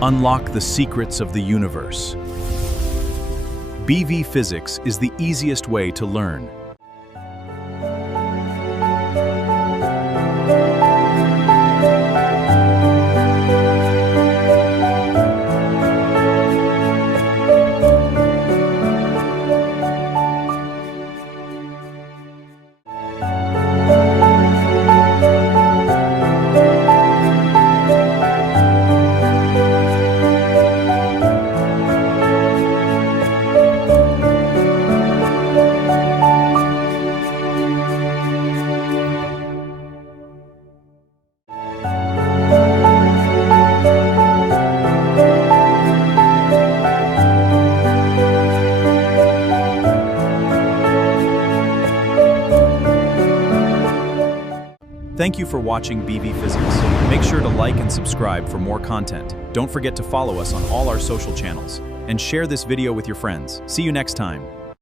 Unlock the secrets of the universe. BV Physics is the easiest way to learn. Thank you for watching BV Physics. Make sure to like and subscribe for more content. Don't forget to follow us on all our social channels and share this video with your friends. See you next time.